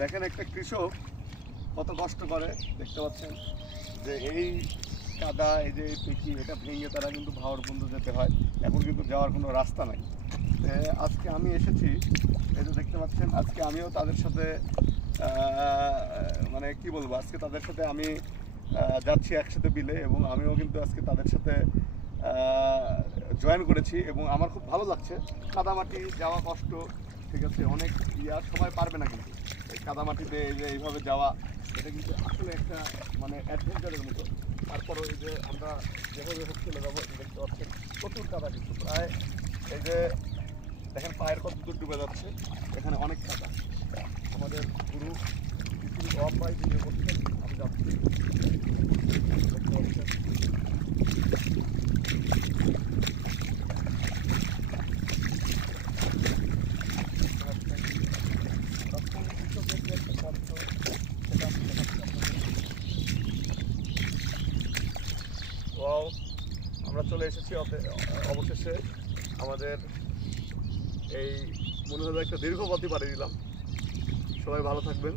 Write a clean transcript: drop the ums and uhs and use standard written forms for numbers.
দেখেন একটা কৃষক কত কষ্ট করে, দেখতে পাচ্ছেন যে এই কাদা, এই যে পিচি, এটা ভেঙে তারা কিন্তু ভাওয়ার বন্ধু যেতে হয়। এখন কিন্তু যাওয়ার কোনো রাস্তা নাই। আজকে আমি এসেছি, এই যে দেখতে পাচ্ছেন, আজকে আমিও তাদের সাথে মানে কি বলবো, আজকে তাদের সাথে আমি যাচ্ছি একসাথে বিলে, এবং আমিও কিন্তু আজকে তাদের সাথে জয়েন করেছি এবং আমার খুব ভালো লাগছে। কাদামাটি যাওয়া কষ্ট, ঠিক আছে, অনেক সবাই পারবে না কিন্তু এই কাদামাটিতে এই যে এইভাবে যাওয়া, এটা কিন্তু আসলে একটা মানে অ্যাডভেঞ্চারের মতো। তারপরও এই যে আমরা যেভাবে হোক চলে যাবো, দেখতে পাচ্ছেন প্রচুর কাদা কিন্তু, প্রায় এই যে দেখেন পায়ের কত দূর ডুবে যাচ্ছে, এখানে অনেক কাদা। আমাদের গুরু পৃথিবীর অব্যয় ভিডিও করছেন, আমি যাচ্ছি, দেখতে পাচ্ছেন। আমরা চলে এসেছি অবশেষে আমাদের এই মনে হলো একটা দীর্ঘ পথই পাড়ি দিলাম। সবাই ভালো থাকবেন।